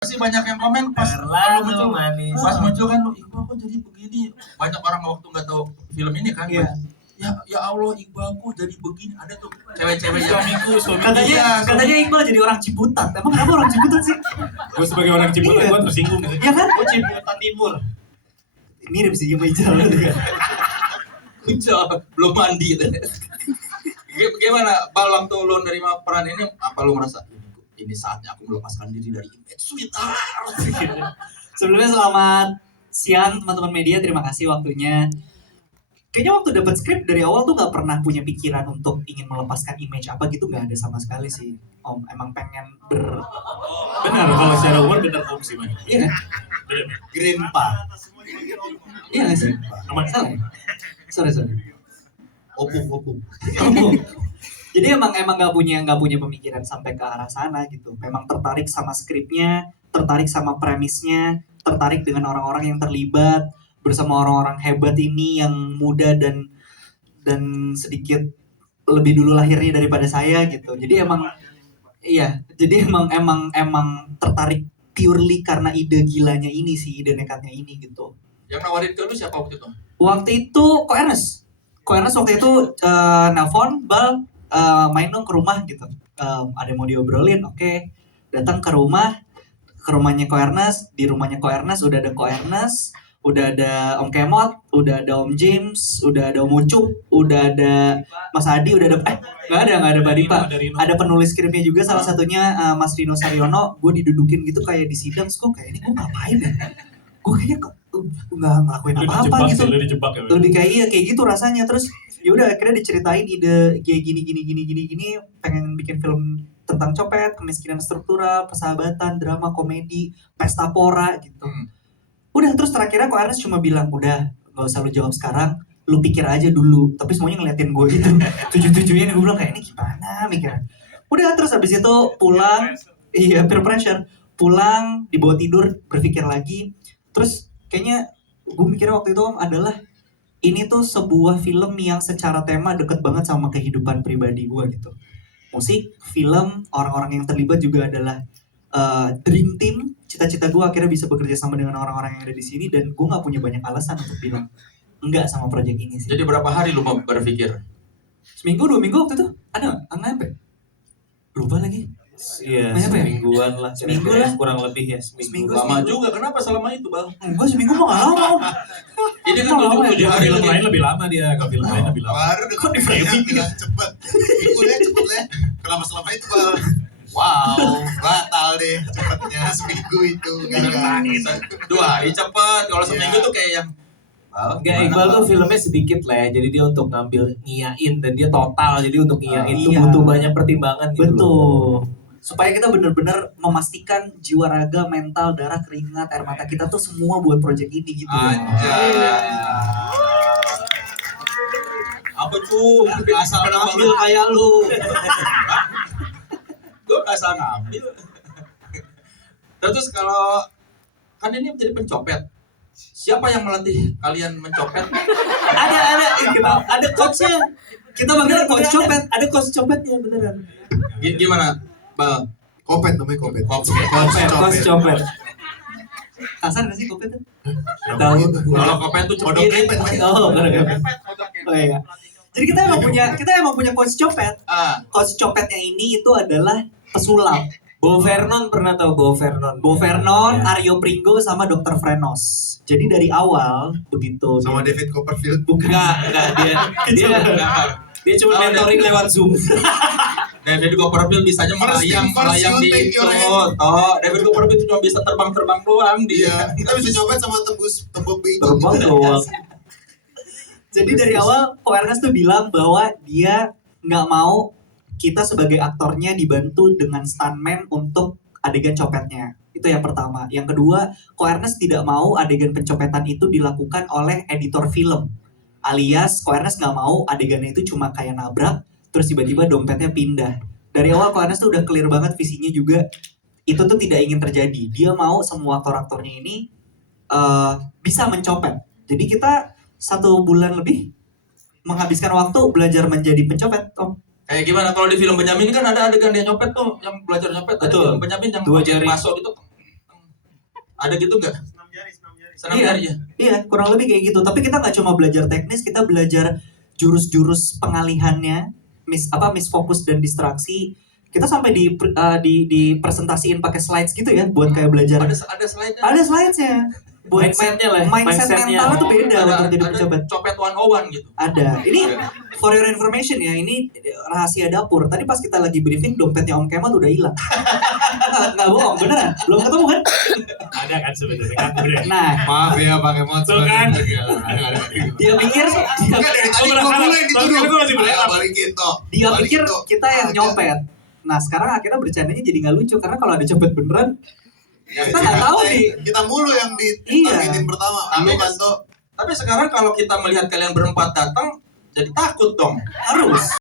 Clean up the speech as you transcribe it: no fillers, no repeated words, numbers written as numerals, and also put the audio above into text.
Masih banyak yang komen pas muncul manis. Pas muncul kan lu Iqbal kok jadi begini. Banyak orang waktu nggak tahu film ini kan. Iya. Ya Allah Iqbal kok jadi begini. Ada tuh cewek-cewek yang katanya Iqbal jadi orang Ciputat. Emang kenapa orang Ciputat sih? Gue sebagai orang Ciputat gue tersinggung gitu. Iya kan? Oh Ciputat Timur. Mirip sih sama Ijal juga. Ijal belum mandi deh. Gimana Bal waktu lu nerima peran ini apa lu merasa ini saatnya aku melepaskan diri dari image sweetheart. Sebelumnya selamat siang teman-teman media, terima kasih waktunya. Kayaknya waktu dapat skrip dari awal tuh nggak pernah punya pikiran untuk ingin melepaskan image apa gitu, nggak ada sama sekali sih. Om emang pengen Benar kalau secara umur benar Om sih man. Iya kan? Grandpa. Iya nggak sih? Aman. Salah ya? Sorry. Opung. Jadi emang nggak punya pemikiran sampai ke arah sana gitu. Memang tertarik sama skripnya, tertarik sama premisnya, tertarik dengan orang-orang yang terlibat bersama orang-orang hebat ini yang muda dan sedikit lebih dulu lahirnya daripada saya gitu. Jadi emang tertarik purely karena ide gilanya ini sih, ide nekatnya ini gitu. Yang nawarin ke lu siapa waktu itu? Waktu itu Ko Ernest waktu itu nelfon Bal, main dong ke rumah gitu. Ada mau diobrolin, oke. Datang ke rumahnya Ko Ernest. Di rumahnya Ko Ernest udah ada Ko Ernest, udah ada Om Kemot, udah ada Om James, udah ada Om Ucup, udah ada Mas Adi, udah ada nggak ada Mbak Dipa. Ada penulis skripnya juga salah satunya Mas Rino Saryono. Gue didudukin gitu kayak di sidang, kok kayak ini gue ngapain ya? Gue kayaknya nggak ngelakuin apa-apa gitu. Lebih kayak gitu rasanya. Terus ya udah akhirnya diceritain ide kayak gini, pengen bikin film tentang copet, kemiskinan struktural, persahabatan, drama, komedi, pesta pora gitu. Udah terus terakhirnya Ko Ernest cuma bilang, udah nggak usah lu jawab sekarang, lu pikir aja dulu. Tapi semuanya ngeliatin gue gitu. Tujuh-tujuhnya gue bilang kayak ini gimana mikirnya. Udah terus habis itu pulang, peer pressure, pulang dibawa tidur berpikir lagi. Terus kayaknya gue mikirnya waktu itu adalah ini tuh sebuah film yang secara tema deket banget sama kehidupan pribadi gue gitu. Musik, film, orang-orang yang terlibat juga adalah dream team. Cita-cita gue akhirnya bisa bekerja sama dengan orang-orang yang ada di sini dan gue nggak punya banyak alasan untuk bilang enggak sama proyek ini sih. Jadi berapa hari lu mau berpikir? Seminggu, 2 minggu waktu itu ada nggak? Lupa lagi. Iya, semingguan lah. Seminggu lah. Kurang lebih ya seminggu. Lama juga, kenapa selama itu Bang? Enggak, seminggu mah nggak lama. Ini kan 7 hari film lain lebih lama dia, kalau film lain lebih lama. Baru kok di framing bilang cepet. Minggunya cepet lah. Kenapa selama itu Bang? Wow, batal deh cepetnya seminggu itu. 2 hari cepet, kalau seminggu tuh kayak yang Enggak, Iqbal tuh filmnya sedikit lah ya. Jadi dia untuk ngambil ngiyain dan dia total. Jadi untuk ngiyain itu butuh banyak pertimbangan gitu. Betul. Supaya kita benar-benar memastikan jiwa raga, mental, darah, keringat, air mata kita tuh semua buat proyek ini gitu. Apa tuh? Asal ngambil kayak lu. Gue asal ngambil. Terus kalau kan ini menjadi pencopet, siapa yang melatih kalian mencopet? Ada coachnya. Kita manggil coach copet. Ada coach copetnya beneran. Gimana, Bal? Kopet namanya kopet. Coach copet. Kasar nggak sih kopet tuh? Tahu. Kalau kopet tuh Kodok kepet. Oh iya. Jadi kita emang punya coach copet. Coach copetnya ini itu adalah pesulap. Bo Vernon pernah tahu Bo Vernon? Bo Vernon, Aryo Pringgo sama Dr. Frenos. Jadi dari awal begitu. Sama David Copperfield. Enggak dia cuma mentoring lewat Zoom. David Copperfield bisanya melayang di itu. David Copperfield cuma bisa terbang doang dia. Kita bisa coba sama tembok itu. Terbang doang. Jadi dari awal Ko Ernest tuh bilang bahwa dia nggak mau kita sebagai aktornya dibantu dengan stuntman untuk adegan copetnya. Itu yang pertama. Yang kedua, Ko Ernest tidak mau adegan pencopetan itu dilakukan oleh editor film. Alias Ko Ernest nggak mau adegannya itu cuma kayak nabrak, terus tiba-tiba dompetnya pindah. Dari awal Ko Ernest tuh udah clear banget visinya juga. Itu tuh tidak ingin terjadi. Dia mau semua aktor-aktornya ini bisa mencopet. Jadi kita 1 bulan lebih menghabiskan waktu belajar menjadi pencopet, Om. Kayak gimana kalau di film Benyamin kan ada adegan dia nyopet tuh, yang belajar nyopet. Betul. Benyamin yang 2 jari masuk gitu. Ada gitu nggak? Senam Iya. jari ya. Iya, kurang lebih kayak gitu. Tapi kita nggak cuma belajar teknis, kita belajar jurus-jurus pengalihannya, misfokus dan distraksi. Kita sampai dipresentasiin pakai slides gitu ya, buat kayak belajar. Ada slide-nya. Ada slides-nya. Buat Mindset-nya lah, mindset mindset-nya. mentalnya tuh beda Ada, untuk jadi ada pencopet. copet 101 gitu. Ada. Ini for your information ya, ini rahasia dapur. Tadi pas kita lagi briefing, dompetnya Om Kemal udah hilang. Nggak bohong, beneran. Belum ketemu kan? Ada kan sebenarnya kan udah. Nah, Maaf ya pakai motor. Tuh kan. dia pikir Enggak dari tadi gua mulai yang dituduh. Gua masih Ayo berharap. balikin toh. dia Balikin, pikir toh. kita yang Aja. nyopet. Nah, sekarang akhirnya bercandanya jadi nggak lucu karena kalau ada copet beneran, Ya, kita nggak tahu nih. Kita mulu yang Iya. ditargetin pertama. Lu kan toh. Tapi sekarang kalau kita melihat kalian berempat datang, jadi takut dong. Harus.